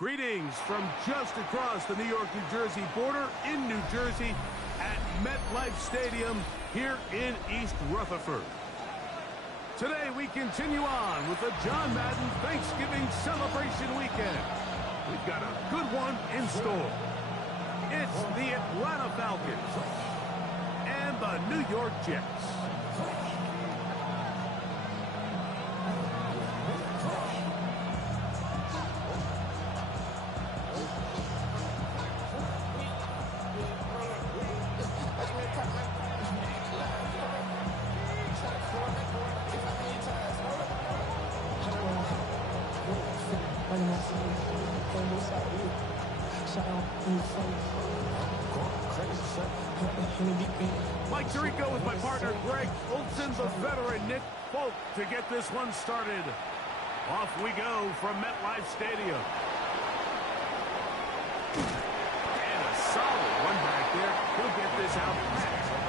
Greetings from just across the New York-New Jersey border in New Jersey at MetLife Stadium here in East Rutherford. Today we continue on with the John Madden Thanksgiving celebration weekend. We've got a good one in store. It's the Atlanta Falcons and the New York Jets. Mike Tirico with my partner Greg Olson, the veteran Nick Folk to get this one started. Off we go from MetLife Stadium. And a solid one back there. He'll get this out past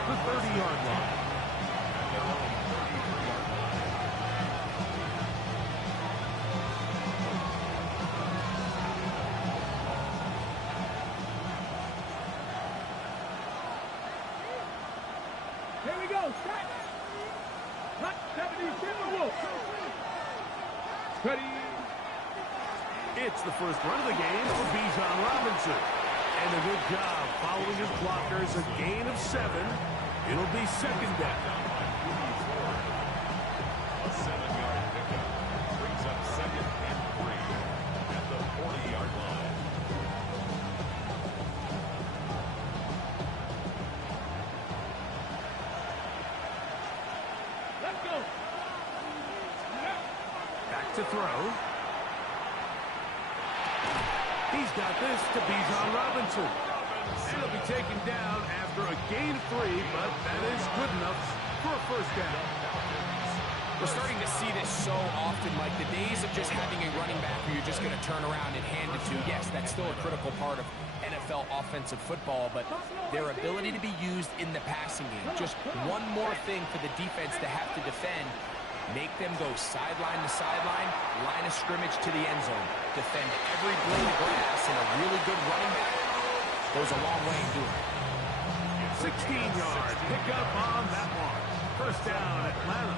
the 30-yard line. Here we go. Set. Cut 70. Ready. It's the first run of the game for Bijan Robinson. And a good job following his blockers. A gain of 7. It'll be second down. A 7-yard pickup brings up 2nd and 3 at the 40-yard line. Let's go. Back to throw. He's got this to Bijan Robinson. And he'll be taken down after a gain of 3, but that is good enough for a first down. We're starting to see this so often, Mike. The days of just having a running back who you're just going to turn around and hand it to, yes, that's still a critical part of NFL offensive football, but their ability to be used in the passing game, just one more thing for the defense to have to defend, make them go sideline to sideline, line of scrimmage to the end zone, defend every blade of grass, and a really good running back goes a long way in doing it. 16-yard pickup on that one. First down, Atlanta.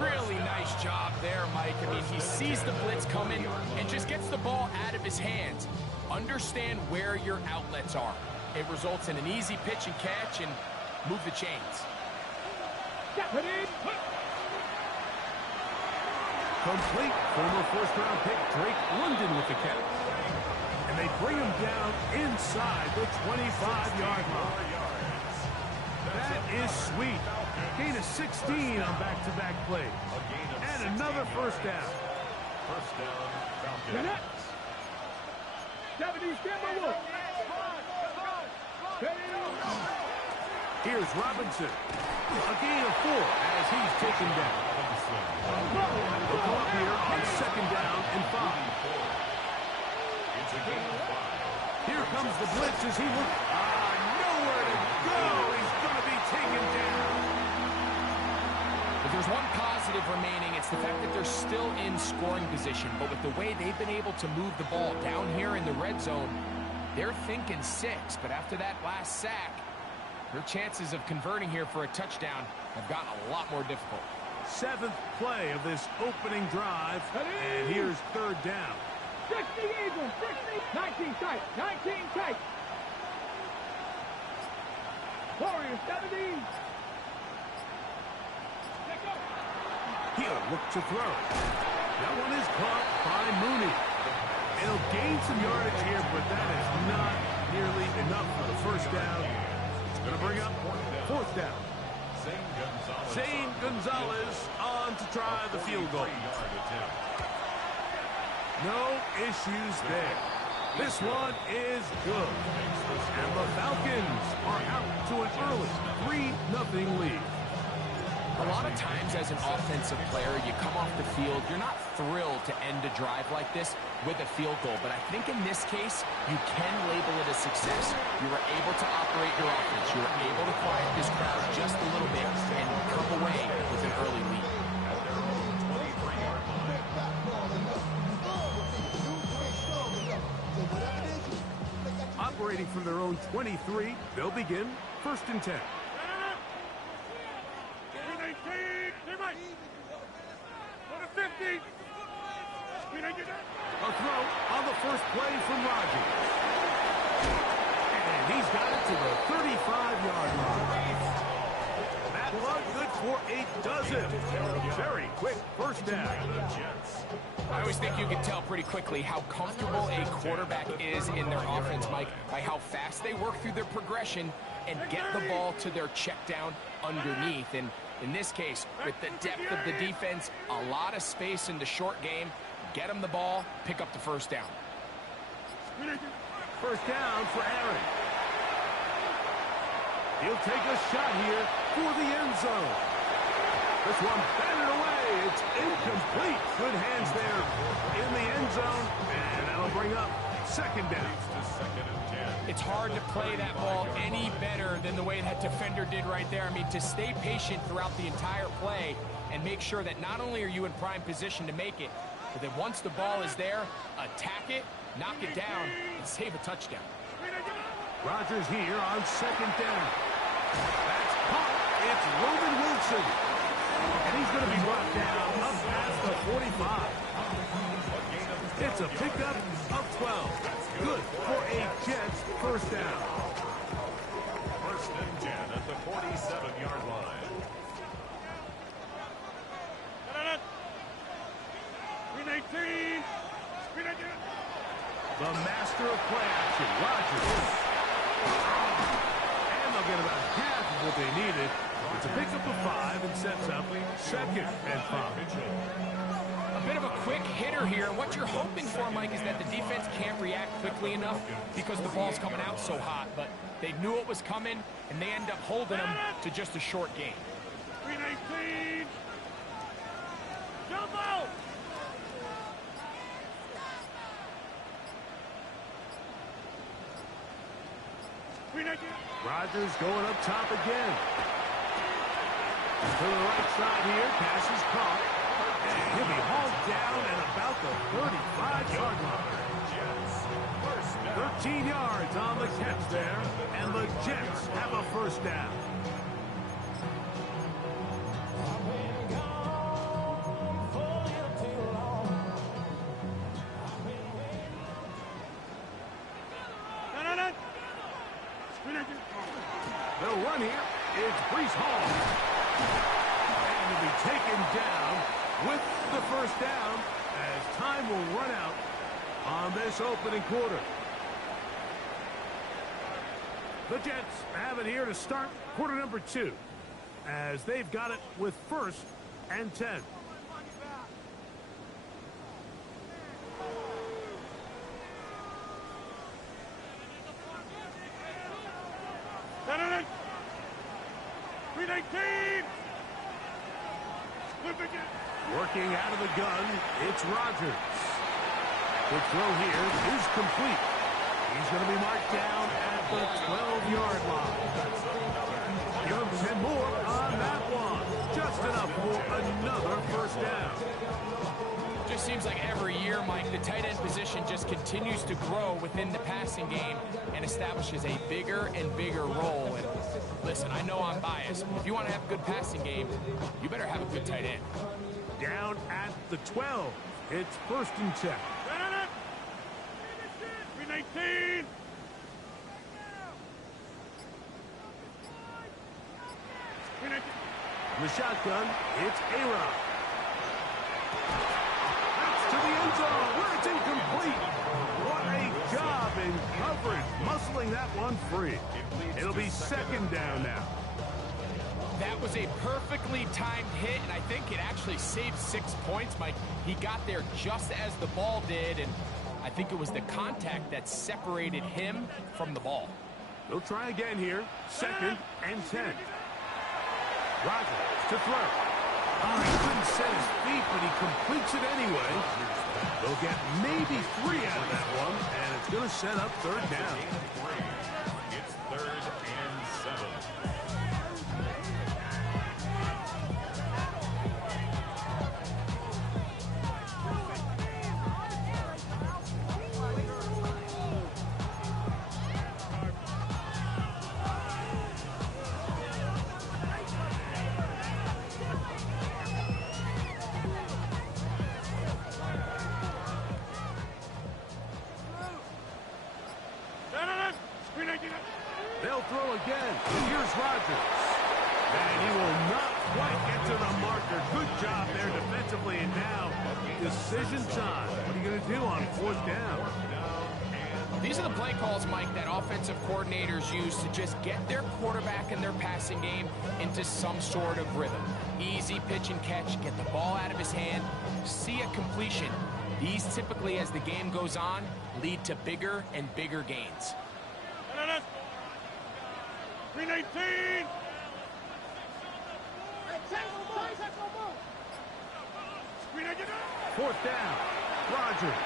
Really nice job there, Mike. I mean, he sees the blitz coming and just gets the ball out of his hands. Understand where your outlets are. It results in an easy pitch and catch and move the chains. Complete. Former first-round pick Drake London with the catch. And they bring him down inside the 25-yard line. That is sweet. Gain of 16 on back-to-back plays. And another first down. First down, Falcons. 70. Here's Robinson. A gain of 4 as he's taken down. They'll come up here on second down and 5. It's a gain of 5. Here comes the blitz as he looks. Nowhere to go. He's going to be taken down. If there's one positive remaining, it's the fact that they're still in scoring position. But with the way they've been able to move the ball down here in the red zone, they're thinking 6. But after that last sack, their chances of converting here for a touchdown have gotten a lot more difficult. 7th play of this opening drive. And here's third down. 60 Eagles. 60. 19 tight. 19 tight. Warriors 70. He'll look to throw. That one is caught by Mooney. And he'll gain some yardage here, but that is not nearly enough for the first down. It's going to bring up fourth down. Zane Gonzalez on to try the field goal. No issues there. This one is good. And the Falcons are out to an early 3-0 lead. A lot of times as an offensive player, you come off the field, you're not thrilled to end a drive like this with a field goal. But I think in this case, you can label it a success. You were able to operate your offense. You were able to quiet this crowd just a little bit and come away with an early lead. operating from their own 23. They'll begin 1st and 10. A throw on the first play from Rodgers. And he's got it to the 35-yard line. That one good for a dozen. Very quick first down. I always think you can tell pretty quickly how comfortable a quarterback is in their offense, Mike, by how fast they work through their progression and get the ball to their check down underneath. And in this case, with the depth of the defense, a lot of space in the short game, get them the ball, pick up the first down. First down for Aaron. He'll take a shot here for the end zone. This one batted away. It's incomplete. Good hands there in the end zone. And that'll bring up 2nd down. It's hard to play that ball any better than the way that defender did right there. I mean, to stay patient throughout the entire play and make sure that not only are you in prime position to make it, but that once the ball is there, attack it, knock it down, and save a touchdown. Rodgers here on 2nd down. That's caught. It's Roman Wilson. And he's going to be brought down up past the 45. It's a pickup of 12. Good for a Jets first down. 1st and 10 at the 47-yard line. The master of play action, Rodgers. And they'll get about half of what they needed. It's a pickup of 5 and sets up 2nd and 5. A bit of a quick hitter here. What you're hoping for, Mike, is that the defense can't react quickly enough because the ball's coming out so hot. But they knew it was coming, and they end up holding them to just a short game. 319. Jump out. Rodgers going up top again. To the right side here, pass is caught. And he'll be hauled down at about the 35-yard line. 13 yards on the catch there, and the Jets have a first down. They'll run here. It's Breece Hall. And he'll be taken down with the first down as time will run out on this opening quarter. The Jets have it here to start quarter number 2 as they've got it with 1st and 10. Working out of the gun, it's Rodgers. The throw here is complete. He's going to be marked down at the 12-yard line. Give him 10 more on that one. Just enough for another first down. Just seems like every year, Mike, the tight end position just continues to grow within the passing game and establishes a bigger and bigger role. And listen, I know I'm biased, but if you want to have a good passing game, you better have a good tight end. Down at the 12. It's 1st and 10. 319. The shotgun, it's A-Rod. That's to the end zone where it's incomplete. What a job in coverage, muscling that one free. It'll be 2nd down now. That was a perfectly timed hit, and I think it actually saved 6 points, Mike. He got there just as the ball did, and I think it was the contact that separated him from the ball. They'll try again here. 2nd and 10. Rodgers to throw. Oh, he couldn't set his feet, but he completes it anyway. They'll get maybe 3 out of that one, and it's going to set up 3rd down. It's 3rd and 7. again. Here's Rodgers. And he will not quite get to the marker. Good job there defensively. And now, decision time. What are you going to do on 4th down? These are the play calls, Mike, that offensive coordinators use to just get their quarterback and their passing game into some sort of rhythm. Easy pitch and catch, get the ball out of his hand, see a completion. These typically, as the game goes on, lead to bigger and bigger gains. 319. 4th down. Rodgers.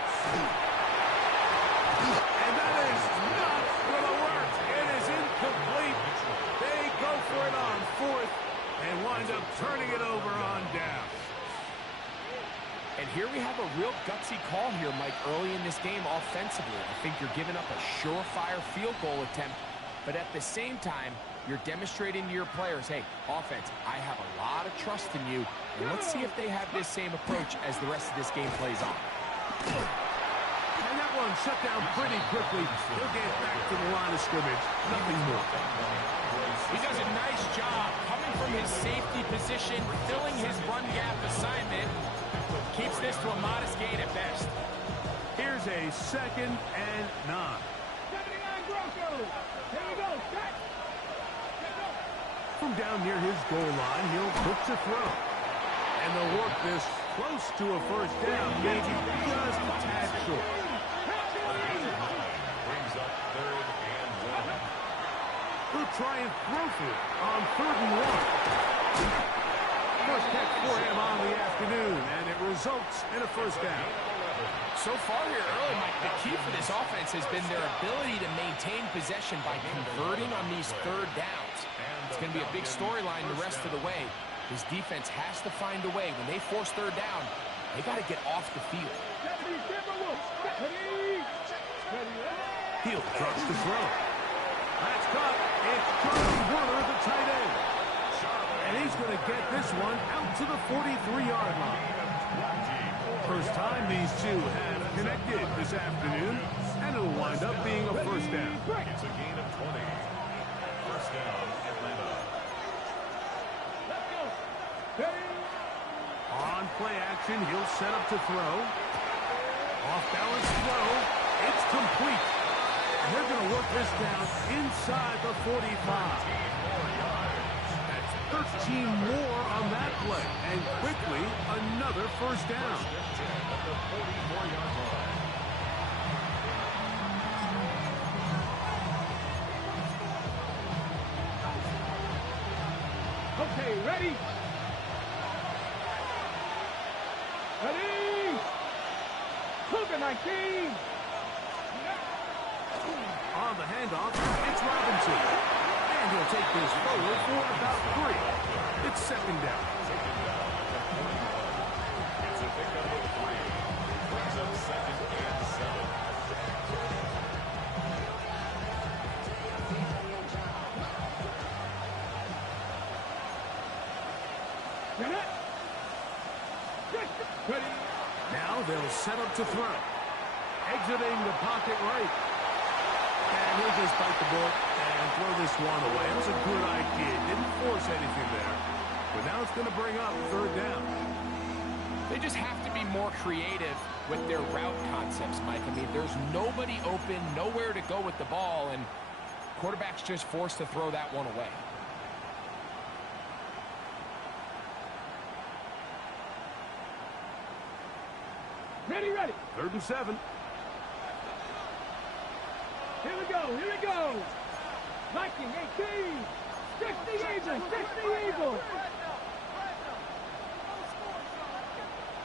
And that is not going to work. It is incomplete. They go for it on 4th and wind up turning it over on down. And here we have a real gutsy call here, Mike, early in this game offensively. I think you're giving up a surefire field goal attempt, but at the same time, you're demonstrating to your players, hey, offense, I have a lot of trust in you, and let's see if they have this same approach as the rest of this game plays on. And that one shut down pretty quickly. He'll get back to the line of scrimmage. Nothing more. He does a nice job coming from his safety position, filling his run gap assignment. Keeps this to a modest gain at best. Here's a 2nd and 9. 79 Broncos. Here we go. Set. From down near his goal line, he'll look to throw. And they'll work this close to a 1st down, maybe just a tad short. Brings up 3rd and 1. He'll try and throw for it on 3rd and 1. First catch for him on the afternoon, and it results in a 1st down. So far here early, Mike, the key for this offense has been their ability to maintain possession by converting on these 3rd downs. It's going to be a big storyline the rest of the way. His defense has to find a way. When they force 3rd down, they got to get off the field. He'll trust to throw. That's caught. It's Charlie Warner, the tight end. And he's going to get this one out to the 43-yard line. First time these two have connected this afternoon, and it'll wind up being a 1st down. It's a gain of 20. 1st down, Atlanta. On play action, he'll set up to throw. Off balance throw. It's complete. And they're going to work this down inside the 45. 13 more on that play, and quickly another 1st down. At the 44-yard line. Okay, ready? Ready? Cougar 19. On the handoff, it's Robinson. And he'll take this forward for about 3. It's 2nd down. It's a pickup of 3. Brings up 2nd and 7. Ready? Now they'll set up to throw. Exiting the pocket right. And he'll just bite the bullet and throw this one away. It was a good idea. Didn't force anything there. But now it's going to bring up 3rd down. They just have to be more creative with their route concepts, Mike. I mean, there's nobody open, nowhere to go with the ball, and quarterback's just forced to throw that one away. Ready, ready. 3rd and 7. Here we go, here we go. Viking 18. Stick the Eagles, stick the Eagles.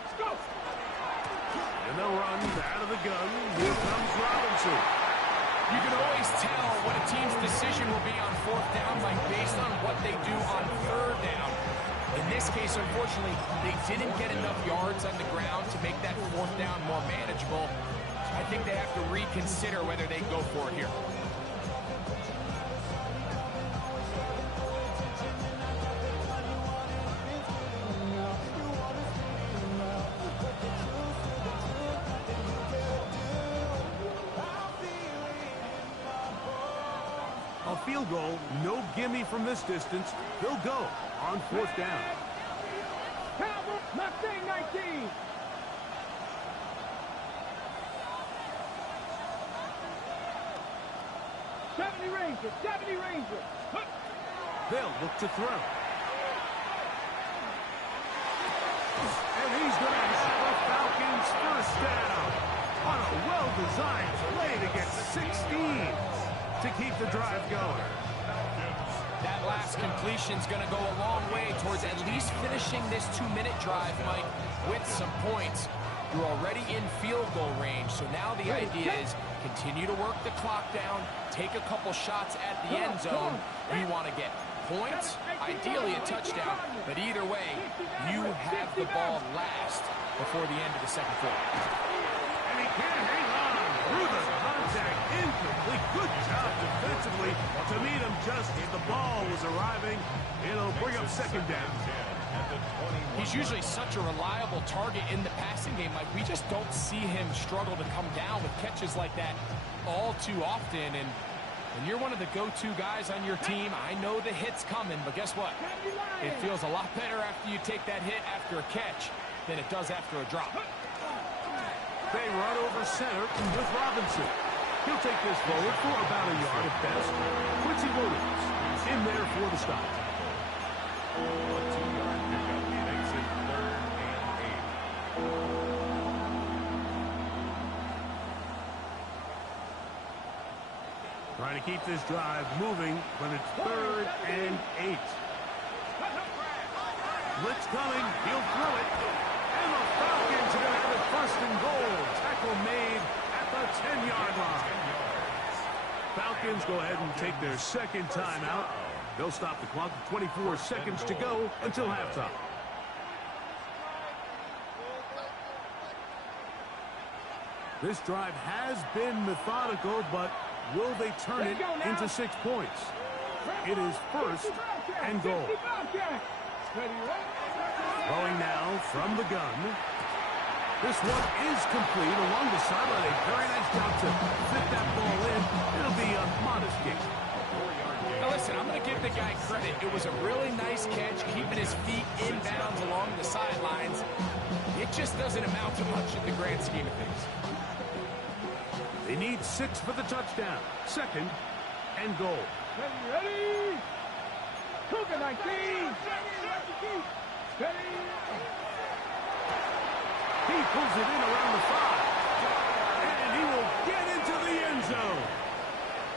Let's go. And they'll run out of the gun. Here comes Robinson. You can always tell what a team's decision will be on 4th down, like based on what they do on 3rd down. In this case, unfortunately, they didn't get enough yards on the ground to make that 4th down more manageable. I think they have to reconsider whether they go for it here. field goal. No gimme from this distance. They'll go on 4th down. Cowboys, Mustang 19. '70 Ranger. They'll look to throw. And he's going to have the Falcons first down on a well-designed play to get 16 to keep the drive going. That last completion's going to go a long way towards at least finishing this 2-minute drive, Mike, with some points. You're already in field goal range, so now the idea is continue to work the clock down, take a couple shots at the end zone. You want to get points, ideally a touchdown, but either way, you have the ball last before the end of the second quarter. And he can't hang on through the contact. Incomplete. Good job defensively to meet him just as the ball was arriving. It'll bring up 2nd down. He's usually such a reliable target in the passing game. Like, we just don't see him struggle to come down with catches like that all too often. And when you're one of the go-to guys on your team, I know the hit's coming, but guess what? It feels a lot better after you take that hit after a catch than it does after a drop. They run over center with Robinson. He'll take this forward for about a yard at best. Quincy Williams in there for the stop. A 2-yard pickup makes it 3rd and 8. Trying to keep this drive moving when it's 3rd and 8. Blitz coming. He'll throw it. And the Falcons are going to have it 1st and goal. Tackle made at the 10-yard line. Falcons go ahead and take their 2nd timeout. They'll stop the clock with 24 seconds to go until halftime. This drive has been methodical, but will they turn it into 6 points? It is 1st and goal. Throwing now from the gun. This one is complete along the sideline. A very nice job to fit that ball in. It'll be a modest gain. Now listen, I'm going to give the guy credit. It was a really nice catch, keeping his feet inbounds along the sidelines. It just doesn't amount to much in the grand scheme of things. They need 6 for the touchdown. 2nd and goal. Ready? Cougar 19. Ready? He pulls it in around the 5. And he will get into the end zone.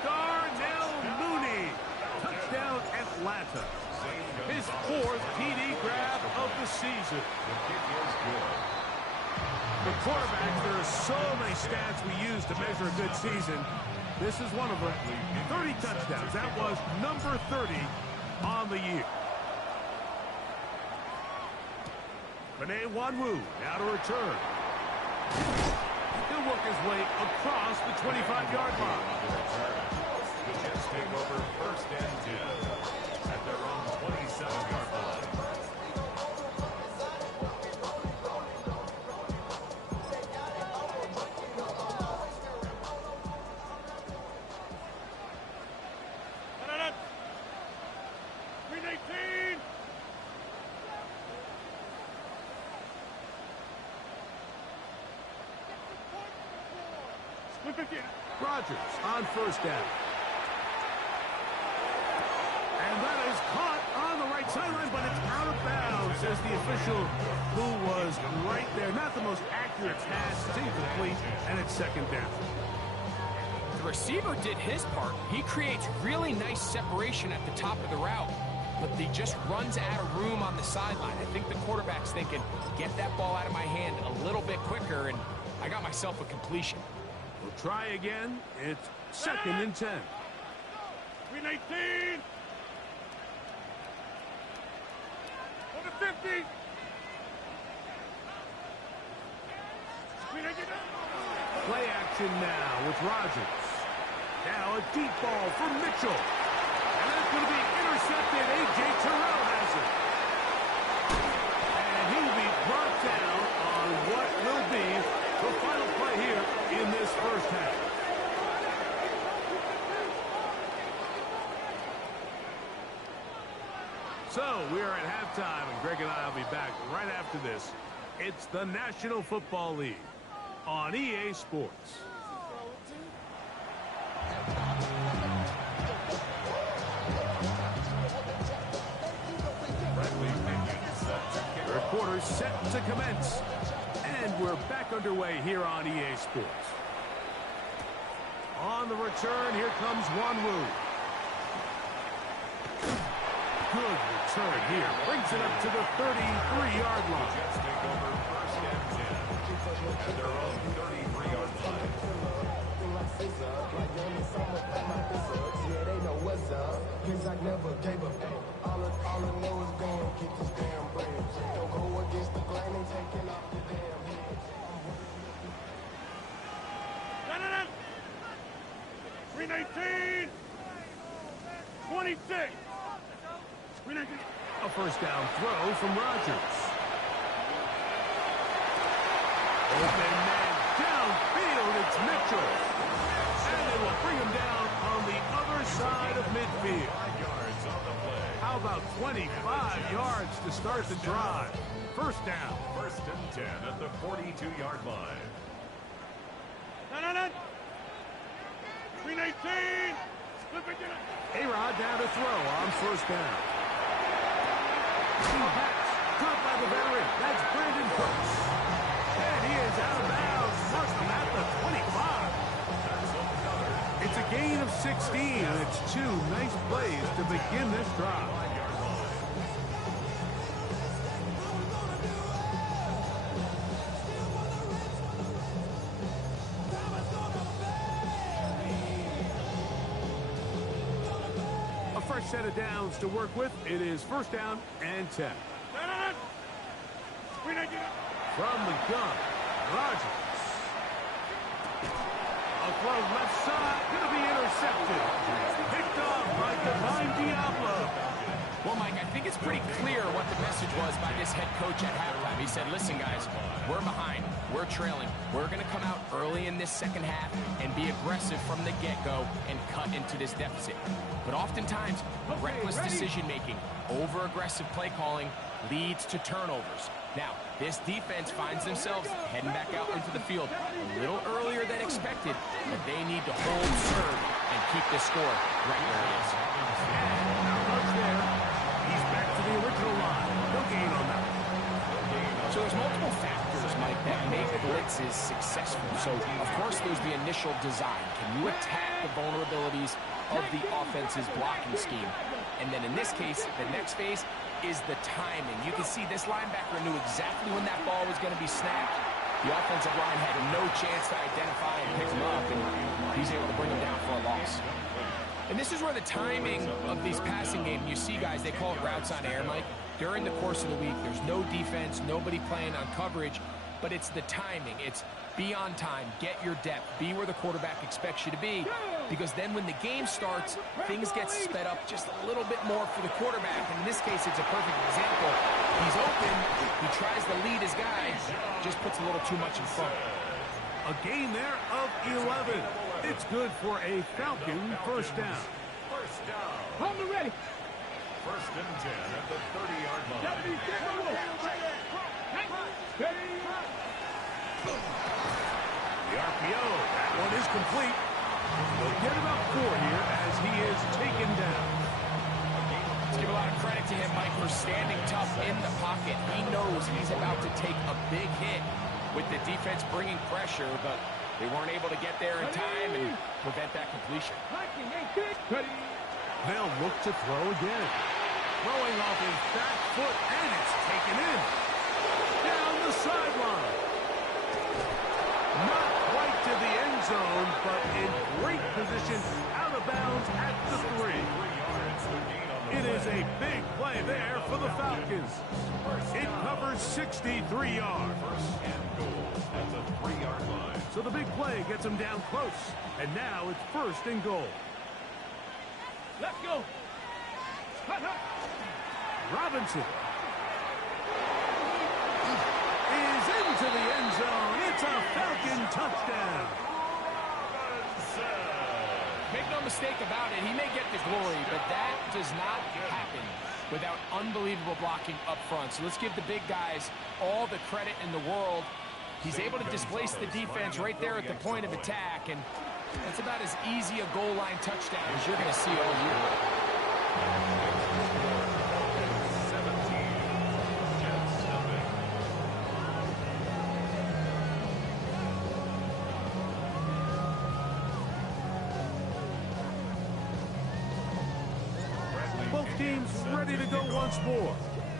Darnell Mooney. Touchdown Atlanta. His 4th TD grab of the season. For quarterbacks, there are so many stats we use to measure a good season. This is one of them. 30 touchdowns. That was number 30 on the year. Bené Wanwu now to return. He'll work his way across the 25-yard line. The Jets take over 1st and 10 at their own 27-yard line. Rodgers on 1st down. And that is caught on the right sideline, but it's out of bounds, says the official who was right there. Not the most accurate pass. It's incomplete, and it's 2nd down. The receiver did his part. He creates really nice separation at the top of the route, but he just runs out of room on the sideline. I think the quarterback's thinking, get that ball out of my hand a little bit quicker, and I got myself a completion. We'll try again. It's 2nd and 10. 319. On the 50. Play action now with Rodgers. Now a deep ball for Mitchell. And that's going to be intercepted. A.J. Terrell has it. And he will be brought down on what will be the final play here in this 1st half. So we are at halftime, and Greg and I will be back right after this. It's the National Football League on EA Sports. Third quarter set to commence. And we're back underway here on EA Sports. On the return, here comes Wanwu. Good return here. Brings it up to the 33-yard line. Jets take over first and 10 at their own 33-yard line. Green 18, 26. A first down throw from Rodgers. Open man downfield, it's Mitchell. And they will bring him down on the other side of midfield. 5 yards on the play. How about 25 yards to start the drive? First down. First and 10 at the 42-yard line. Green 18. A-Rod down to throw on first down. Pass, caught by the veteran. That's Brandon Cooks. And he is out of bounds. Marks him at the 25. It's a gain of 16, and it's 2 nice plays to begin this drive. Fresh set of downs to work with. It is first down and 10. From the gun, Rodgers. A throw left side, going to be intercepted. Picked off by Divine Diablo. Well, Mike, I think it's pretty clear what the message was by this head coach at halftime. He said, listen, guys, we're behind. We're trailing. We're going to come out early in this second half and be aggressive from the get-go and cut into this deficit. But oftentimes, reckless decision-making, over-aggressive play calling leads to turnovers. Now, this defense finds themselves heading back out into the field a little earlier than expected, but they need to hold serve and keep this score right where it is. Not much there. He's back to the original line. No gain on that. So there's multiple factors, Mike, that make blitzes successful. So, of course, there's the initial design. Can you attack the vulnerabilities of the offense's blocking scheme? And then in this case, the next phase is the timing. You can see this linebacker knew exactly when that ball was going to be snapped. The offensive line had no chance to identify and pick him up, and he's able to bring him down for a loss. And this is where the timing of these passing games, you see, guys, they call it routes on air, Mike. During the course of the week, there's no defense, nobody playing on coverage, but it's the timing. It's be on time, get your depth, be where the quarterback expects you to be, because then when the game starts, things get sped up just a little bit more for the quarterback. And in this case, it's a perfect example. He's open, he tries to lead his guys, just puts a little too much in front. A gain there of 11. It's good for a Falcon first down. First down. Hold it ready. First and 10 at the 30-yard line. Deputy, The RPO, that one is complete. We'll get about 4 here as he is taken down. Let's give a lot of credit to him, Mike, for standing tough in the pocket. He knows he's about to take a big hit with the defense bringing pressure, but they weren't able to get there in time and prevent that completion. They'll look to throw again. Throwing off his back foot, and it's taken in. Down the sideline. Not quite to the end zone, but in great position, out of bounds at the 3. It is a big play there for the Falcons. It covers 63 yards. And goal at the 3-yard line. So the big play gets him down close. And now it's first and goal. Let's go. Robinson is into the end zone. It's a Falcon touchdown. Make no mistake about it, he may get the glory, but that does not happen without unbelievable blocking up front. So let's give the big guys all the credit in the world. He's able to displace the defense right there at the point of attack, and that's about as easy a goal line touchdown as you're going to see all year. 17, Jets nothing. Both teams ready to go once more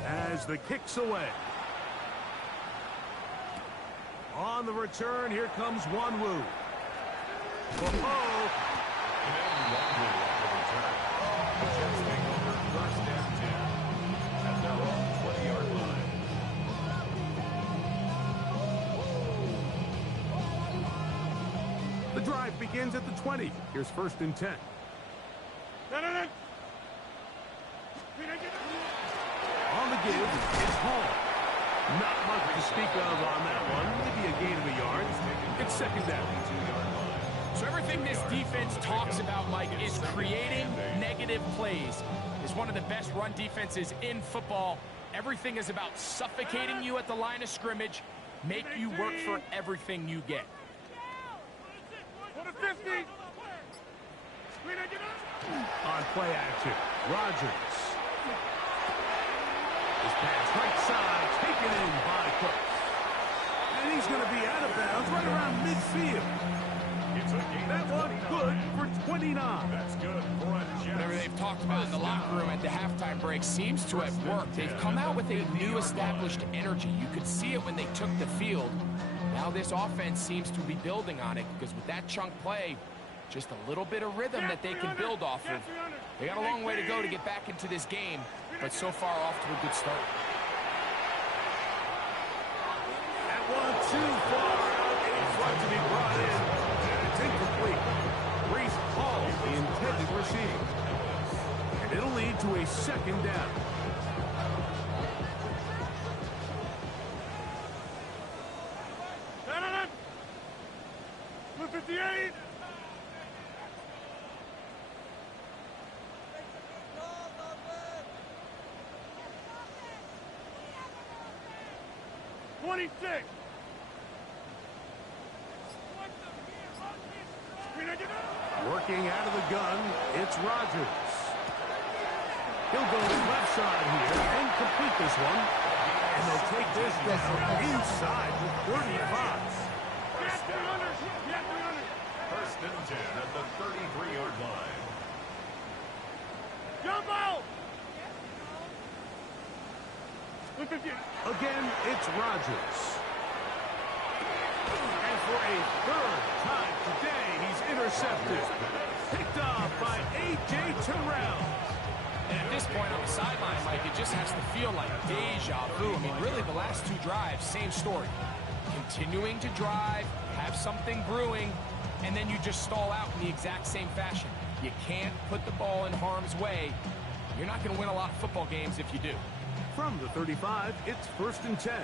as the kick's away. On the return, here comes Wanwu. Oh, And Wanwu on the return. The Jets take over first and 10 at their own 20-yard line. the drive begins at the 20. Here's first and 10. On the give is Hall. Not much to speak of on that one. Maybe a gain of a yard. It's second down. So everything this defense talks about, Mike, is creating negative plays. It's one of the best run defenses in football. Everything is about suffocating you at the line of scrimmage, make you work for everything you get. On play action, Rodgers. His pass right side, taken in by Cooks. And he's going to be out of bounds right around midfield. It's a gain That of one 29. good for 29. That's good for a Jets. Whatever they've talked about in the locker room at the halftime break seems to have worked. They've come out with a new established energy. You could see it when they took the field. Now this offense seems to be building on it because with that chunk play, just a little bit of rhythm that they can build off of. They got a long way to go to get back into this game, but so far off to a good start. That one too far out in front to be brought in. And it's incomplete. Reese Hall, the intended receiver. And it'll lead to a second down. Working out of the gun, it's Rodgers. He'll go left side here and complete this one. And they'll take this down inside the 35. First and 10 at the 33-yard line. Again, it's Rodgers. And for a third time today, he's intercepted. Picked off by A.J. Terrell. And at this point on the sideline, Mike, it just has to feel like deja vu. I mean, really, the last two drives, same story. Continuing to drive, have something brewing, and then you just stall out in the exact same fashion. You can't put the ball in harm's way. You're not going to win a lot of football games if you do. From the 35, it's first and 10.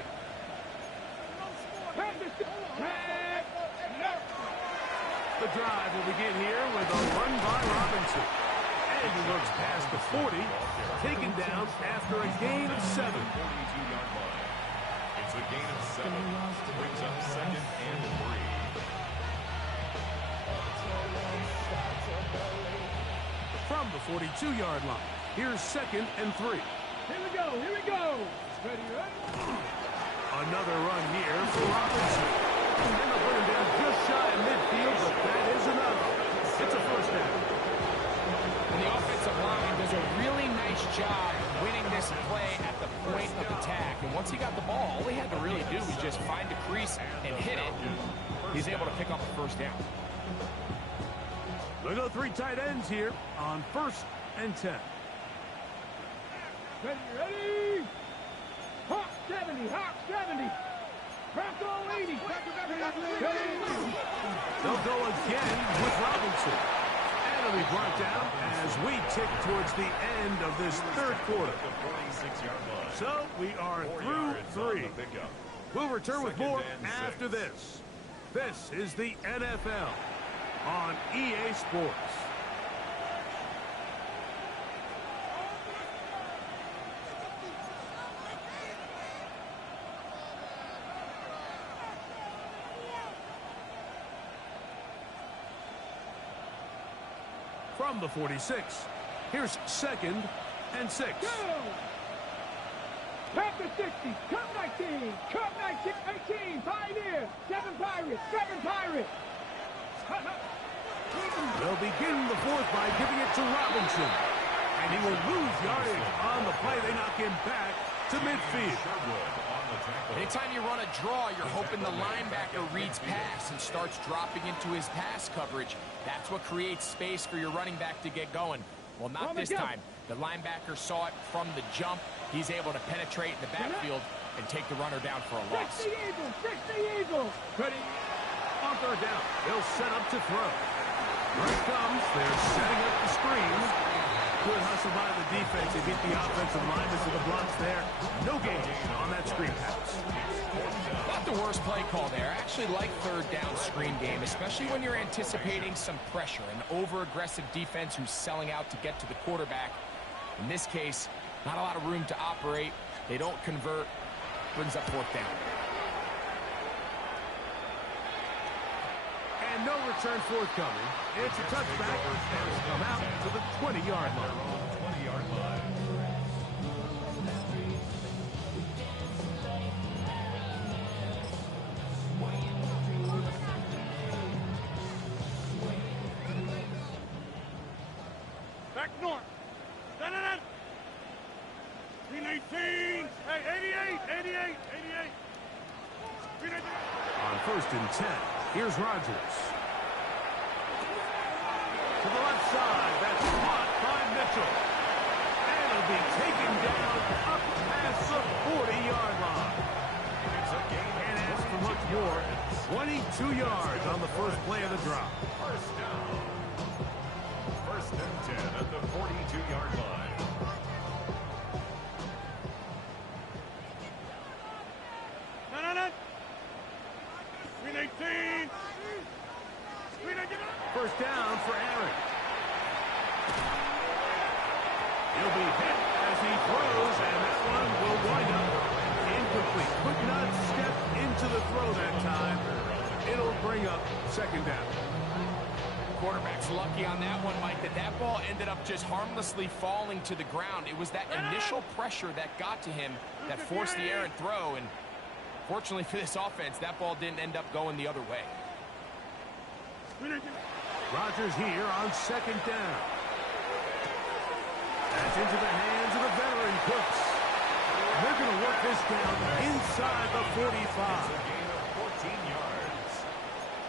The drive will begin here with a run by Robinson. And he looks past the 40, taken down after a gain of 7. 42-yard line. It's a gain of 7. Brings up second and 3. From the 42-yard line, here's second and 3. Here we go, here we go. Ready, ready? Another run here for Robinson. And they'll put him down just shy of midfield, but that is enough. It's a first down. And the offensive line does a really nice job winning this play at the point of attack. And once he got the ball, all he had to really do was just find the crease and hit it. He's able to pick up a first down. They'll go 3 tight ends here on first and 10. Ready, ready? Hawk 70, Hawk 70. Bronco 80. They'll go again with Robinson. And it'll be brought down as we tick towards the end of this third quarter. The 46-yard line. So we are 4 through yards on 3. the pickup. We'll return with Second more and after 6. this. This is the NFL on EA Sports. from the 46. Here's 2nd and 6. Go! Cut the 60, cut 19, cut 19, 18, Pioneer, 7 Pirates, 7 Pirates. They'll begin the 4th by giving it to Robinson. And he will lose yardage on the play. They knock him back to midfield. Anytime you run a draw, you're hoping the linebacker reads pass and starts dropping into his pass coverage. That's what creates space for your running back to get going. Well, not this time. The linebacker saw it from the jump. He's able to penetrate in the backfield and take the runner down for a loss. 60 Eagles, 60 Eagles. Ready? On 3rd down. He'll set up to throw. Here it comes. They're setting up the screen. Good hustle by the defense. They beat the offensive linemen to the blocks there. No gain on that screen pass. Not the worst play call there. I actually like 3rd down screen game, especially when you're anticipating some pressure, an over-aggressive defense who's selling out to get to the quarterback. In this case, not a lot of room to operate. They don't convert. Brings up 4th down. And no return forthcoming. It's a touchback, and it's come out to the 20-yard line. 20-yard line. Back north. 319. Hey, 88, 88, 88. On 1st and 10, here's Rodgers. To the left side, that's caught by Mitchell. And it'll be taken down up past the 40-yard line. It's a gain. Can't ask for much more. 22 yards on the first play of the drop. First down. 1st and 10 at the 42-yard line. First down for Aaron. He'll be hit as he throws, and that one will wind up incomplete. Could not step into the throw that time. It'll bring up 2nd down. Quarterback's lucky on that one, Mike, that ball ended up just harmlessly falling to the ground. It was that initial pressure that got to him that forced the errant throw, and fortunately for this offense, that ball didn't end up going the other way. Rodgers here on 2nd down. That's into the hands of the veteran Cooks. They're going to work this down inside the 45. Gain of 14 yards.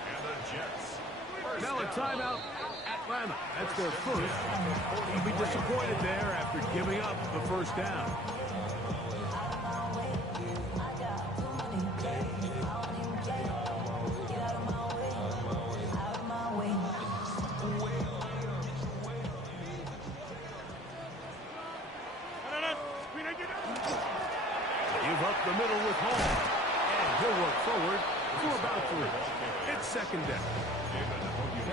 And the Jets. Now a timeout, Atlanta. That's their first. They'll be disappointed there after giving up the 1st down. Give up the middle with Hall. And he'll work forward for about 3. It's 2nd down.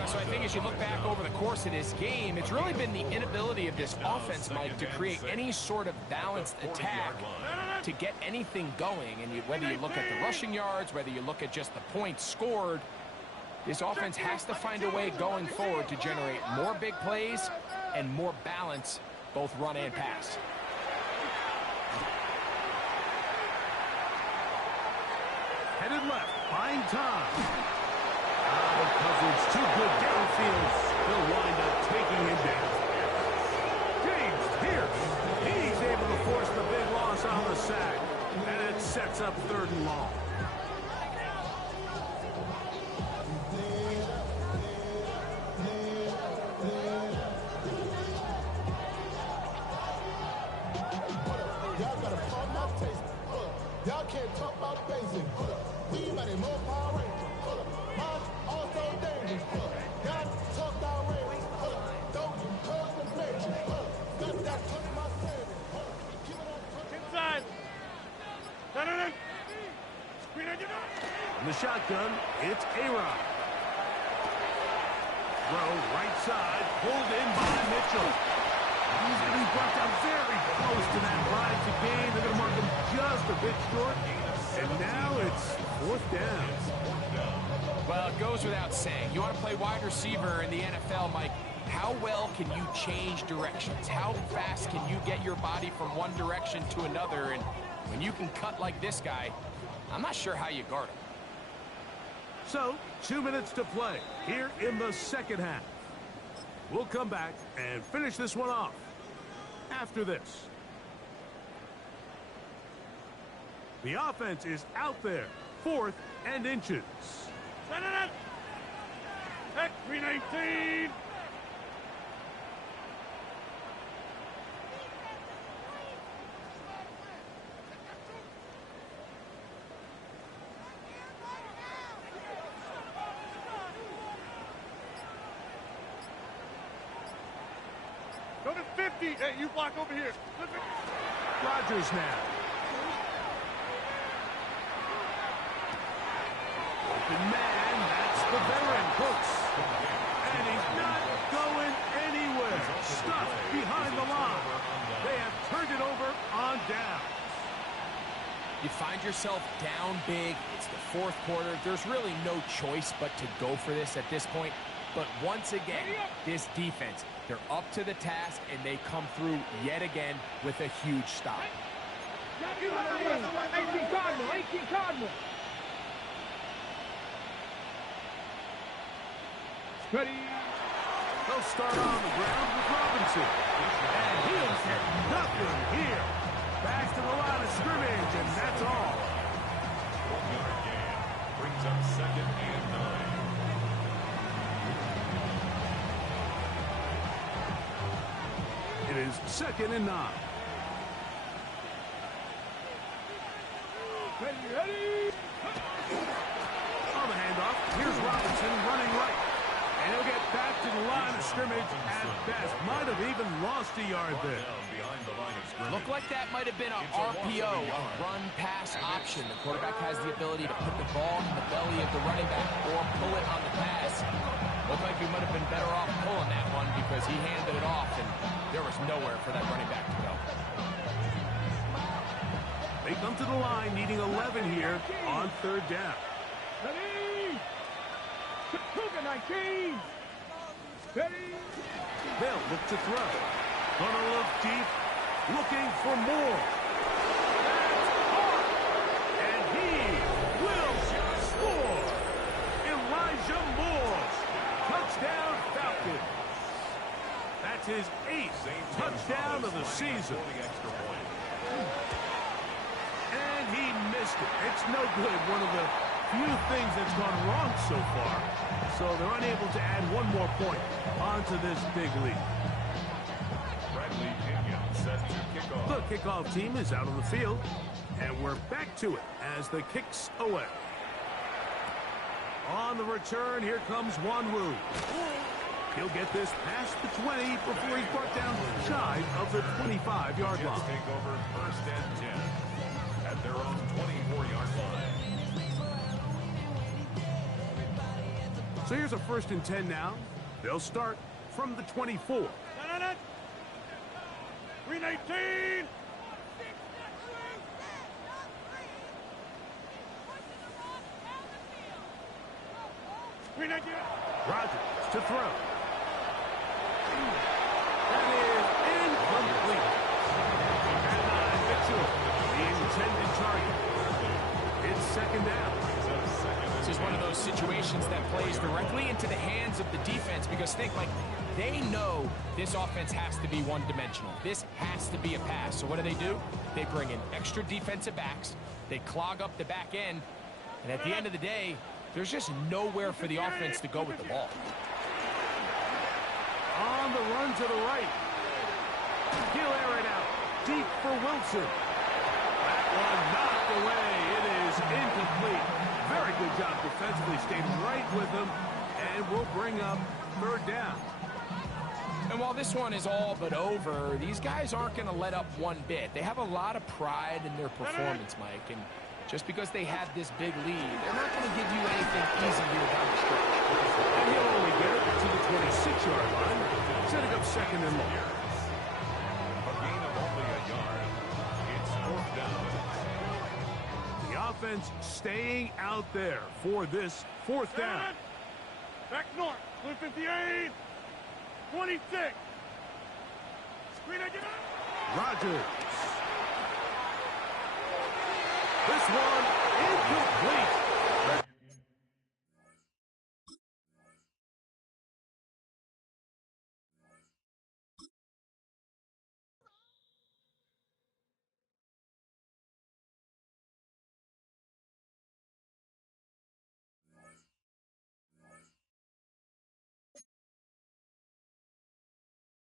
So I think as you look back over the course of this game, it's really been the inability of this offense, Mike, to create any sort of balanced attack to get anything going. And whether you look at the rushing yards, whether you look at just the points scored, this offense has to find a way going forward to generate more big plays and more balance, both run and pass. Headed left, buying time. The coverage too good downfield. They'll wind up taking him down. James Pierce. He's able to force the big loss on the sack. And it sets up 3rd and long. Y'all can't talk about basic. We might have more power rangers. Mine also dangerous. Y'all talk about race. Don't you cause the major. Got that touch my saving. Inside. In the shotgun, it's A-Rod. Throw right side, pulled in by Mitchell. He's going to be brought down very close to that line to gain. They're going to mark him just a bit short. And now it's 4th down. Well, it goes without saying. You want to play wide receiver in the NFL, Mike, How well can you change directions? How fast can you get your body from one direction to another? And when you can cut like this guy, I'm not sure how you guard him. So, 2 minutes to play here in the second half. We'll come back and finish this one off after this. The offense is out there, 4th and inches. Heck, 319. Go to 50. Hey, you block over here. Rodgers now. Open man, that's the veteran, Cooks. And he's not going anywhere. Stuffed behind the line. They have turned it over on down. You find yourself down big. It's the 4th quarter. There's really no choice but to go for this at this point. But once again, this defense, they're up to the task, and they come through yet again with a huge stop. 18 Cardinal, 18 Cardinal. Ready. They'll start on the ground with Robinson. And he'll get nothing here. Back to the line of scrimmage, and that's all. 1-yard gain brings up 2nd and 9. It is 2nd and 9. Ready. On the handoff, here's Robinson running right. And he'll get back to the line of scrimmage at best. Might have even lost a yard there. Behind the line of scrimmage. Looked like that might have been an RPO, a run-pass option. The quarterback has the ability to put the ball in the belly of the running back or pull it on the pass. Looked like he might have been better off pulling that one because he handed it off, and there was nowhere for that running back to go. They come to the line needing 11 here on 3rd down. Ready. Cougar 19. Ready. They'll look to throw. Gonna look deep, looking for more. And he will score. Elijah Moore. Touchdown Falcons. That's his 8th touchdown of the season. And he missed it. It's no good. One of the few things that's gone wrong so far. So they're unable to add one more point onto this big lead. The kickoff team is out on the field, and we're back to it as the kick's away. On the return, here comes Wanwu. He'll get this past the 20 before he's brought down shy of the 25-yard line. Take over 1st and 10 at their own 24-yard line. So here's a 1st and 10 now. They'll start from the 24. 319. Rodgers to throw. That is incomplete. And Mitchell, the intended target. It's 2nd down. This is one of those situations that plays directly into the hands of the defense because think, like, they know this offense has to be one-dimensional. This has to be a pass. So what do? They bring in extra defensive backs. They clog up the back end. And at the end of the day, there's just nowhere for the offense to go with the ball. On the run to the right. He'll air it out. Deep for Wilson. That one knocked away. It is incomplete. Very good job defensively. Stayed right with him. And we'll bring up 3rd down. And while this one is all but over, these guys aren't going to let up one bit. They have a lot of pride in their performance, Mike. And just because they had this big lead, they're not going to give you anything easy here down the stretch. And he'll only get it to the 26-yard line, setting up 2nd and long. A gain of only a yard. It's 4th down. The offense staying out there for this 4th down. Back north. 158. 26. Rodgers. This one incomplete.